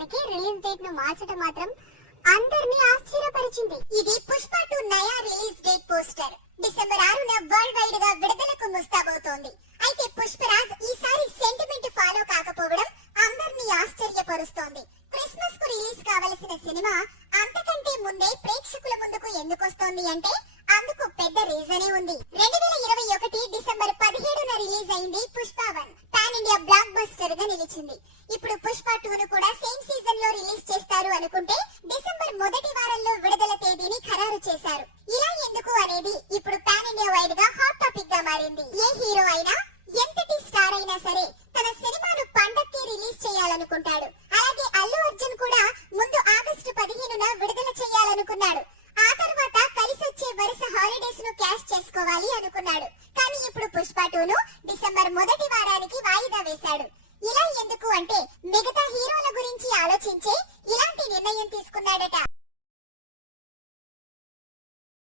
వారానికి release date ను మార్చడం మాత్రం అందరినీ ఆశ్చర్యపరిచింది. ఇది పుష్ప 2 నయా రిలీజ్ డేట్ పోస్టర్. డిసెంబర్ 6న వరల్డ్ వైడ్ గా విడుదలకు ముస్తాబవుతోంది. అయితే పుష్పరాజ్ ఈసారి సెంటిమెంట్ ఫాలో కాకపోవడం అందరినీ ఆశ్చర్యపరుస్తోంది. క్రిస్మస్ కు రిలీజ్ కావలసిన సినిమా అంతకంటే ముందే ప్రేక్షకుల ముందుకు ఎందుకొస్తోంది అంటే అందుకు పెద్ద రీజనే ఉంది. 2021 డిసెంబర్ 17న రిలీజ్ అయింది Pushpa 1. Pan India block buster గా నిలిచింది. ఇప్పుడు పుష్ప 2 ను కూడా సేమ్ సీజన్ లో రిలీజ్ చేస్తారు అనుకుంటే డిసెంబర్ మొదటి వారంలో విడుదల తేదీని ఖరారు చేశారు. ఇలా ఎందుకు అనేది ఇప్పుడు పాన్ ఇండియా వైడ్ గా హాట్ టాపిక్ గా మారింది. ఏ హీరో అయినా ఎంతటి స్టార్ అయినా సరే తన సినిమాను పండక్కి రిలీజ్ చేయాలనుకుంటాడు. అలాగే అల్లు అర్జున్ కూడా ముందు ఆగస్టు 15న విడుదల చేయాలనుకున్నాడు. ఆ తర్వాత కలిసొచ్చే వరుస హాలిడేస్ ను క్యాష్ చేసుకోవాలి అనుకున్నాడు. కానీ ఇప్పుడు పుష్ప 2 ను డిసెంబర్ మొదటి వారానికి వాయిదా వేశాడు. ఇలా ఎందుకు అంటే మిగతా హీరోల గురించి ఆలోచించే ఇలాంటి నిర్ణయం తీసుకున్నాడట.